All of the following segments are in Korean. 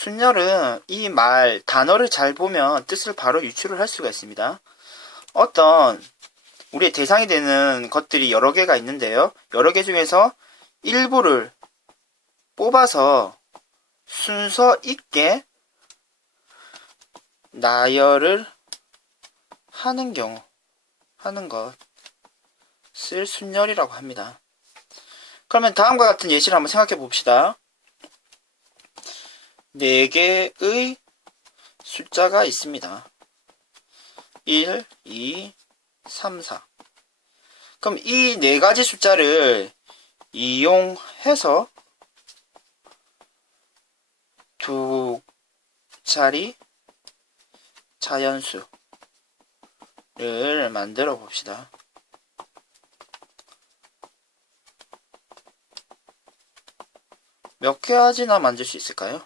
순열은 이 말, 단어를 잘 보면 뜻을 바로 유추를 할 수가 있습니다. 어떤 우리의 대상이 되는 것들이 여러 개가 있는데요. 여러 개 중에서 일부를 뽑아서 순서 있게 나열을 하는 경우, 하는 것을 순열이라고 합니다. 그러면 다음과 같은 예시를 한번 생각해 봅시다. 4개의 숫자가 있습니다. 1, 2, 3, 4. 그럼 이 4가지 숫자를 이용해서 두 자리 자연수를 만들어 봅시다. 몇 가지나 만들 수 있을까요?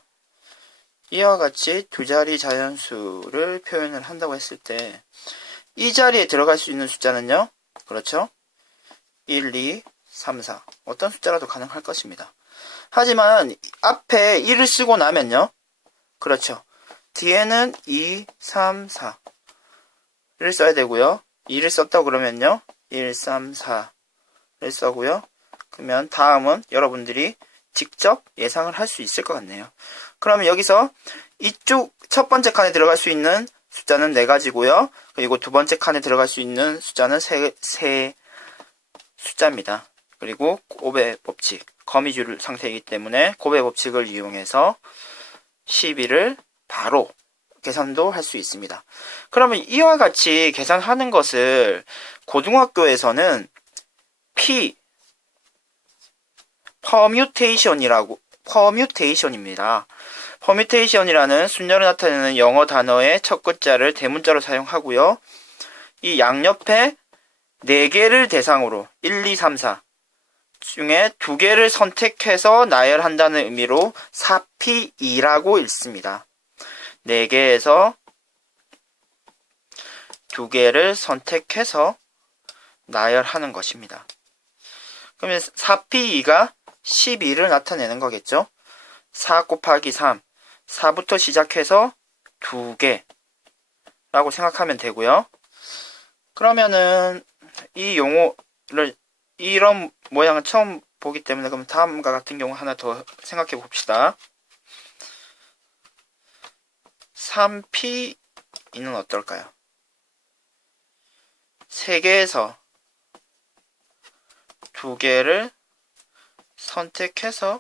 이와 같이 두 자리 자연수를 표현을 한다고 했을 때 이 자리에 들어갈 수 있는 숫자는요, 그렇죠? 1, 2, 3, 4 어떤 숫자라도 가능할 것입니다. 하지만 앞에 1을 쓰고 나면요, 그렇죠, 뒤에는 2, 3, 4를 써야 되고요. 2를 썼다고 그러면요 1, 3, 4를 써고요. 그러면 다음은 여러분들이 직접 예상을 할 수 있을 것 같네요. 그러면 여기서 이쪽 첫 번째 칸에 들어갈 수 있는 숫자는 4가지고요. 그리고 두 번째 칸에 들어갈 수 있는 숫자는 3 숫자입니다. 그리고 곱의 법칙, 거미줄 상태이기 때문에 곱의 법칙을 이용해서 12를 바로 계산도 할 수 있습니다. 그러면 이와 같이 계산하는 것을 고등학교에서는 퍼뮤테이션입니다. 퍼뮤테이션이라는 순열을 나타내는 영어 단어의 첫 글자를 대문자로 사용하고요. 이 양옆에 4개를 대상으로 1, 2, 3, 4 중에 2개를 선택해서 나열한다는 의미로 4P2라고 읽습니다. 4개에서 2개를 선택해서 나열하는 것입니다. 그러면 4P2가 12를 나타내는 거겠죠? 4 곱하기 3, 4부터 시작해서 2개라고 생각하면 되고요. 그러면은 이 용어를, 이런 모양을 처음 보기 때문에 그럼 다음과 같은 경우 하나 더 생각해 봅시다. 3P2는 어떨까요? 3개에서 2개를 선택해서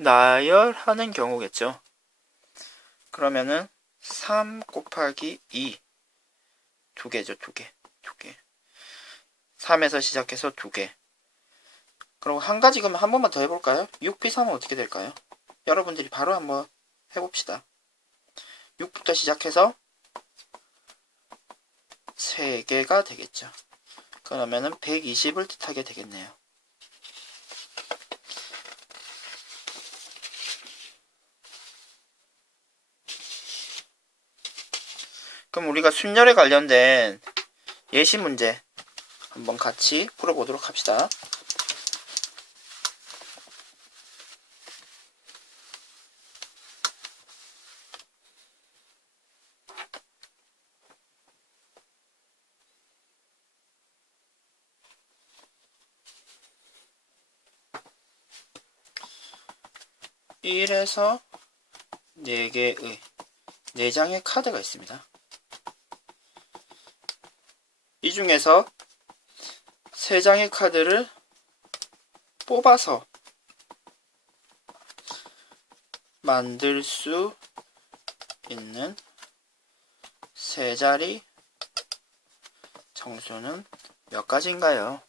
나열하는 경우겠죠. 그러면은 3 곱하기 2 2개죠. 2개 3에서 시작해서 2개. 그리고 한 가지 그럼 한 번만 더 해볼까요? 6P3은 어떻게 될까요? 여러분들이 바로 한번 해봅시다. 6부터 시작해서 3개가 되겠죠. 그러면은 120을 뜻하게 되겠네요. 그럼 우리가 순열에 관련된 예시 문제 한번 같이 풀어보도록 합시다. (1에서) 4개의 4장의 카드가 있습니다. 이 중에서 3장의 카드를 뽑아서 만들 수 있는 3자리 정수는 몇 가지인가요?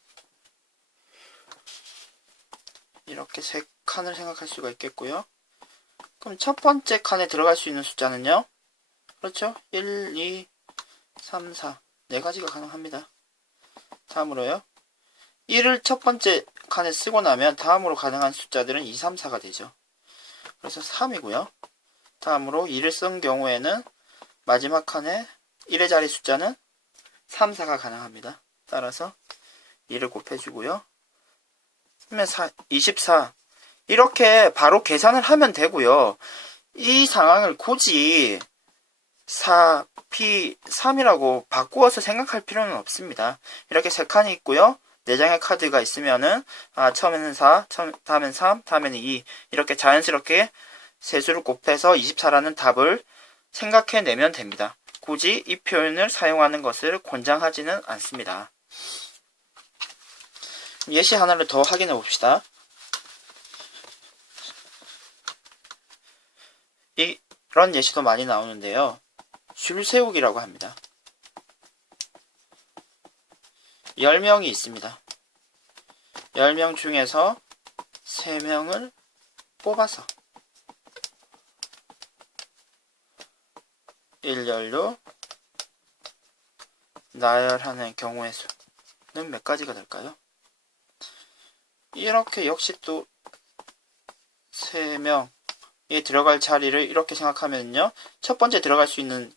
이렇게 3칸을 생각할 수가 있겠고요. 그럼 첫 번째 칸에 들어갈 수 있는 숫자는요, 그렇죠? 1, 2, 3, 4 4가지가 가능합니다. 다음으로요, 1을 첫 번째 칸에 쓰고 나면 다음으로 가능한 숫자들은 2, 3, 4가 되죠. 그래서 3이고요. 다음으로 2를 쓴 경우에는 마지막 칸에 1의 자리 숫자는 3, 4가 가능합니다. 따라서 2를 곱해주고요. 그러면 24. 이렇게 바로 계산을 하면 되고요. 이 상황을 굳이 4P3이라고 바꾸어서 생각할 필요는 없습니다. 이렇게 3칸이 있고요. 4장의 카드가 있으면은 처음에는 4, 다음엔 3, 다음에는 2 이렇게 자연스럽게 세수를 곱해서 24라는 답을 생각해내면 됩니다. 굳이 이 표현을 사용하는 것을 권장하지는 않습니다. 예시 하나를 더 확인해 봅시다. 이런 예시도 많이 나오는데요. 줄 세우기라고 합니다. 10명이 있습니다. 10명 중에서 3명을 뽑아서 일렬로 나열하는 경우의 수는 몇 가지가 될까요? 이렇게 역시 또 3명에 들어갈 자리를 이렇게 생각하면요. 첫 번째 들어갈 수 있는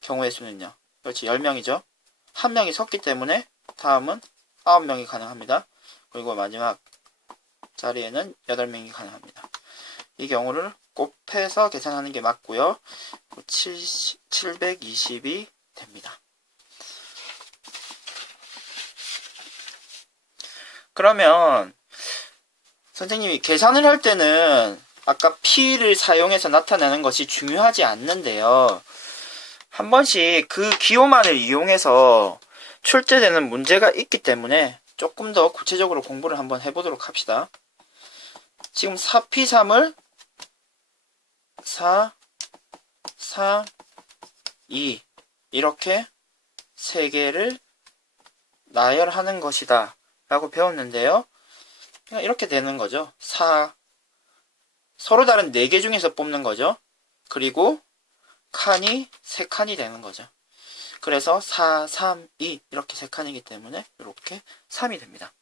경우의 수는요. 그렇지, 10명이죠. 한 명이 섰기 때문에 다음은 9명이 가능합니다. 그리고 마지막 자리에는 8명이 가능합니다. 이 경우를 곱해서 계산하는 게 맞고요. 720이 됩니다. 그러면 선생님이 계산을 할 때는 아까 P를 사용해서 나타내는 것이 중요하지 않는데요. 한 번씩 그 기호만을 이용해서 출제되는 문제가 있기 때문에 조금 더 구체적으로 공부를 한번 해보도록 합시다. 지금 4P3을 4, 3, 2 이렇게 3개를 나열하는 것이다 라고 배웠는데요. 이렇게 되는 거죠. 서로 다른 4개 중에서 뽑는 거죠. 그리고 칸이 3칸이 되는 거죠. 그래서 4, 3, 2 이렇게 3칸이기 때문에 이렇게 3이 됩니다.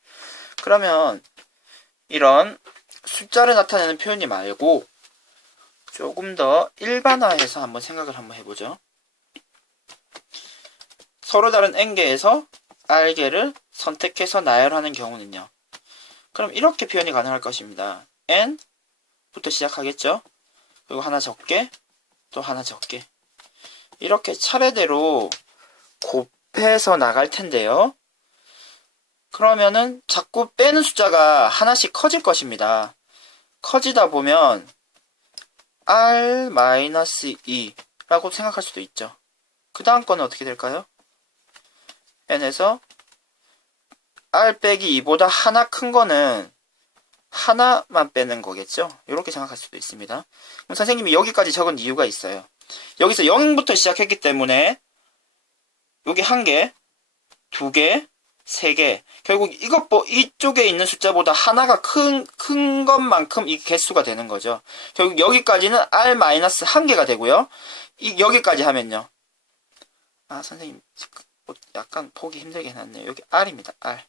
그러면 이런 숫자를 나타내는 표현이 말고 조금 더 일반화해서 한번 생각을 한번 해보죠. 서로 다른 n개에서 r개를 선택해서 나열하는 경우는요. 그럼 이렇게 표현이 가능할 것입니다. n부터 시작하겠죠. 그리고 하나 적게, 또 하나 적게. 이렇게 차례대로 곱해서 나갈 텐데요. 그러면은 자꾸 빼는 숫자가 하나씩 커질 것입니다. 커지다 보면 r-2라고 생각할 수도 있죠. 그 다음 거는 어떻게 될까요? n에서 r 빼기 2보다 하나 큰 거는 하나만 빼는 거겠죠? 이렇게 생각할 수도 있습니다. 그럼 선생님이 여기까지 적은 이유가 있어요. 여기서 0부터 시작했기 때문에 여기 1개, 2개, 3개. 결국 이쪽에 있는 숫자보다 하나가 큰 것만큼 이 개수가 되는 거죠. 결국 여기까지는 r-1개가 되고요. 여기까지 하면요. 선생님, 약간 보기 힘들게 해놨네요. 여기 r입니다. r.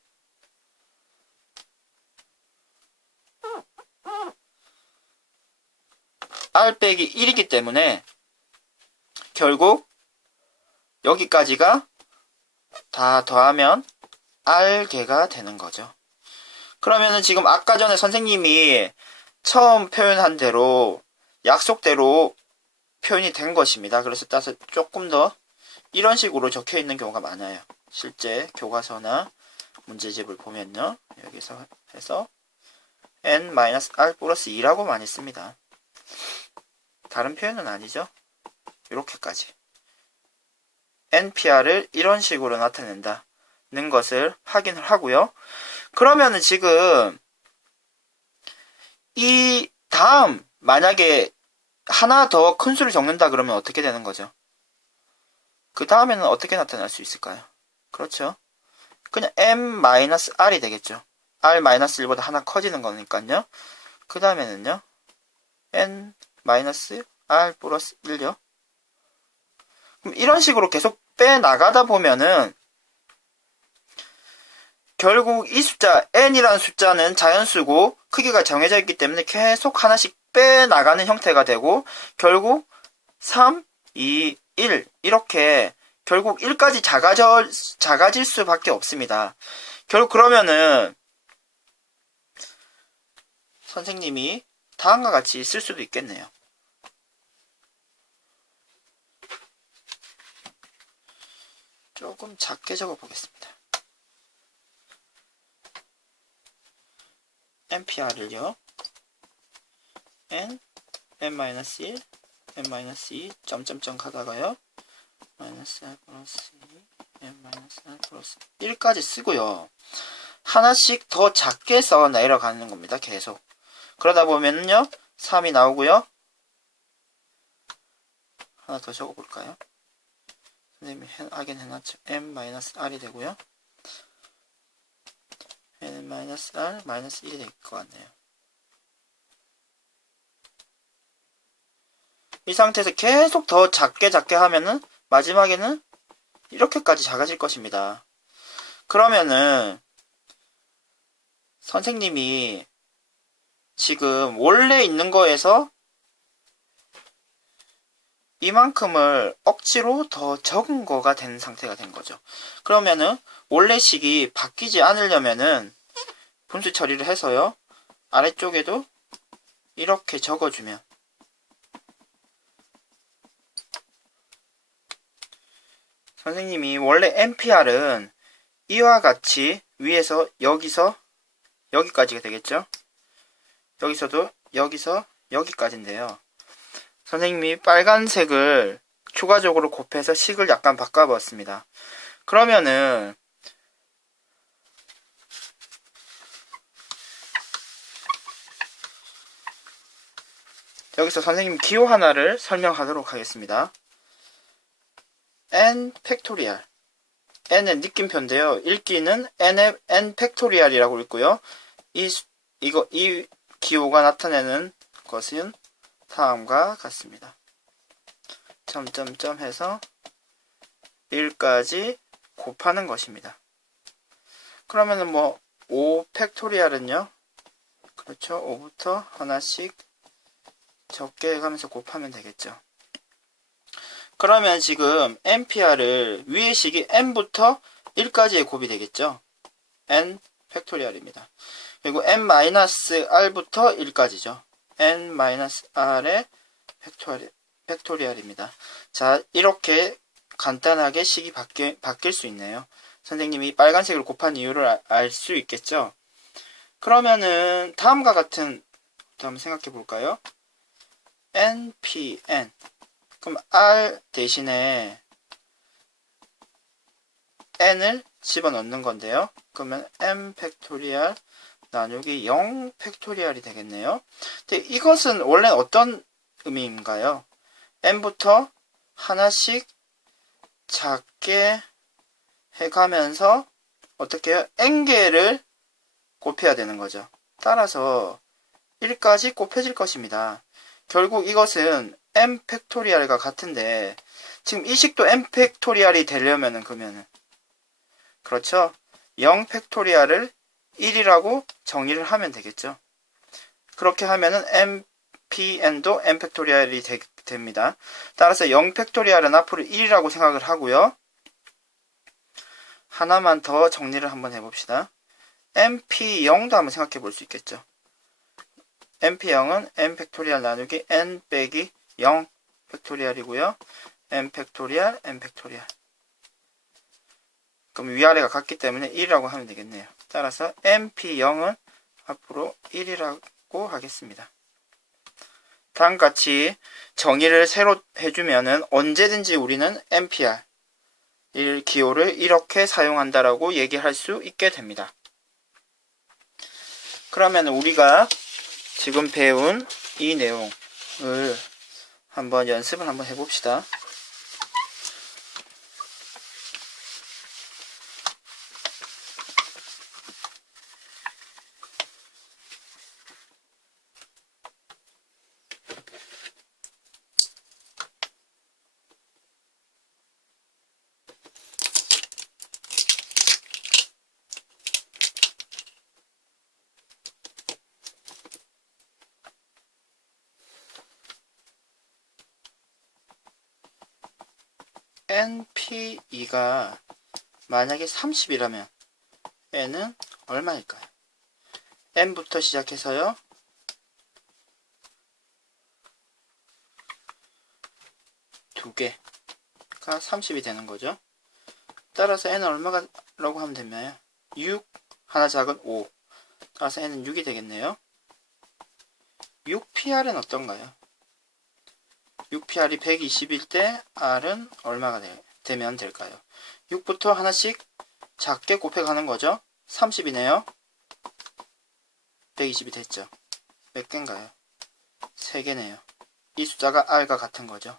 r 빼기 1이기 때문에 결국 여기까지가 다 더하면 r개가 되는 거죠. 그러면은 지금 아까 전에 선생님이 처음 표현한 대로 약속대로 표현이 된 것입니다. 그래서 따라서 조금 더 이런 식으로 적혀 있는 경우가 많아요. 실제 교과서나 문제집을 보면요. 여기서 해서 n-r 플러스 2라고 많이 씁니다. 다른 표현은 아니죠. 이렇게까지. npr을 이런 식으로 나타낸다는 것을 확인을 하고요. 그러면은 지금 이 다음 만약에 하나 더 큰 수를 적는다 그러면 어떻게 되는 거죠? 그 다음에는 어떻게 나타날 수 있을까요? 그렇죠. 그냥 m-r이 되겠죠. r-1보다 하나 커지는 거니까요. 그 다음에는요. n-r 플러스 1요. 그럼 이런 식으로 계속 빼나가다 보면은 결국 이 숫자 n이라는 숫자는 자연수고 크기가 정해져 있기 때문에 계속 하나씩 빼나가는 형태가 되고 결국 3, 2, 1 이렇게 결국 1까지 작아질 수밖에 없습니다. 결국 그러면은 선생님이 다음과 같이 쓸 수도 있겠네요. 조금 작게 적어 보겠습니다. npr을요. n-1 n-2 점점점 가다가요. 마이너스 r 플러스 2 n-r 플러스 1까지 쓰고요. 하나씩 더 작게 써 내려가는 겁니다. 계속. 그러다 보면요. 3이 나오고요. 하나 더 적어볼까요? 선생님이 하긴 해놨죠. n-r이 되고요. n-r 마이너스 1이 될 것 같네요. 이 상태에서 계속 더 작게 하면은 마지막에는 이렇게까지 작아질 것입니다. 그러면은 선생님이 지금 원래 있는 거에서 이만큼을 억지로 더 적은 거가 된 상태가 된 거죠. 그러면은 원래 식이 바뀌지 않으려면은 분수 처리를 해서요. 아래쪽에도 이렇게 적어주면 선생님이 원래 npr은 이와 같이 위에서 여기서 여기까지가 되겠죠. 여기서도 여기서 여기까지인데요. 선생님이 빨간색을 추가적으로 곱해서 식을 약간 바꿔봤습니다. 그러면은 여기서 선생님 기호 하나를 설명하도록 하겠습니다. n 팩토리얼 n은 느낌표인데요. 읽기는 n 팩토리얼이라고 읽고요. 이 기호가 나타내는 것은 다음과 같습니다. 점점점 해서 1까지 곱하는 것입니다. 그러면은 뭐 5 팩토리얼은요. 그렇죠. 5부터 하나씩 적게 해가면서 곱하면 되겠죠. 그러면 지금 npr을 위의 식이 n부터 1까지의 곱이 되겠죠. n 팩토리얼입니다. 그리고 n-r부터 1까지죠. n-r의 팩토리얼입니다. 자, 이렇게 간단하게 식이 바뀔 수 있네요. 선생님이 빨간색으로 곱한 이유를 알 수 있겠죠. 그러면은 다음과 같은 한번 생각해 볼까요? npn 그럼 r 대신에 n을 집어넣는 건데요. 그러면 n 팩토리얼 나누기 0 팩토리얼이 되겠네요. 근데 이것은 원래 어떤 의미인가요? n부터 하나씩 작게 해가면서 어떻게 해요? n개를 곱해야 되는 거죠. 따라서 1까지 곱해질 것입니다. 결국 이것은 n 팩토리얼과 같은데 지금 이 식도 n 팩토리얼이 되려면은 그러면은 그렇죠. 0 팩토리얼을 1이라고 정의를 하면 되겠죠. 그렇게 하면은 npn도 n 팩토리얼이 됩니다. 따라서 0 팩토리얼은 앞으로 1이라고 생각을 하고요. 하나만 더 정리를 한번 해봅시다. np0도 한번 생각해 볼 수 있겠죠. np0은 n 팩토리얼 나누기 n 빼기 0 팩토리얼이고요. n 팩토리얼, n 팩토리얼. 그럼 위아래가 같기 때문에 1이라고 하면 되겠네요. 따라서 np0은 앞으로 1이라고 하겠습니다. 다음같이 정의를 새로 해주면은 언제든지 우리는 npr 기호를 이렇게 사용한다라고 얘기할 수 있게 됩니다. 그러면 우리가 지금 배운 이 내용을 한번 연습을 한번 해봅시다. np2가 만약에 30이라면 n은 얼마일까요? n부터 시작해서요. 두 개가 30이 되는 거죠. 따라서 n은 얼마라고 하면 되나요? 6, 하나 작은 5. 따라서 n은 6이 되겠네요. 6PR은 어떤가요? 6PR이 120일 때 R은 얼마가 되면 될까요? 6부터 하나씩 작게 곱해가는 거죠. 30이네요. 120이 됐죠. 몇 개인가요? 3개네요. 이 숫자가 R과 같은 거죠.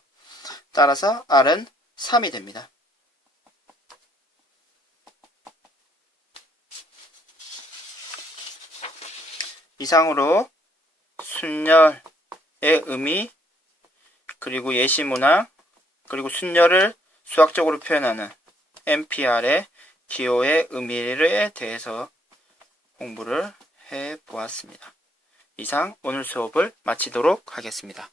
따라서 R은 3이 됩니다. 이상으로 순열의 의미, 그리고 예시문항, 그리고 순열을 수학적으로 표현하는 NPR의 기호의 의미에 대해서 공부를 해보았습니다. 이상 오늘 수업을 마치도록 하겠습니다.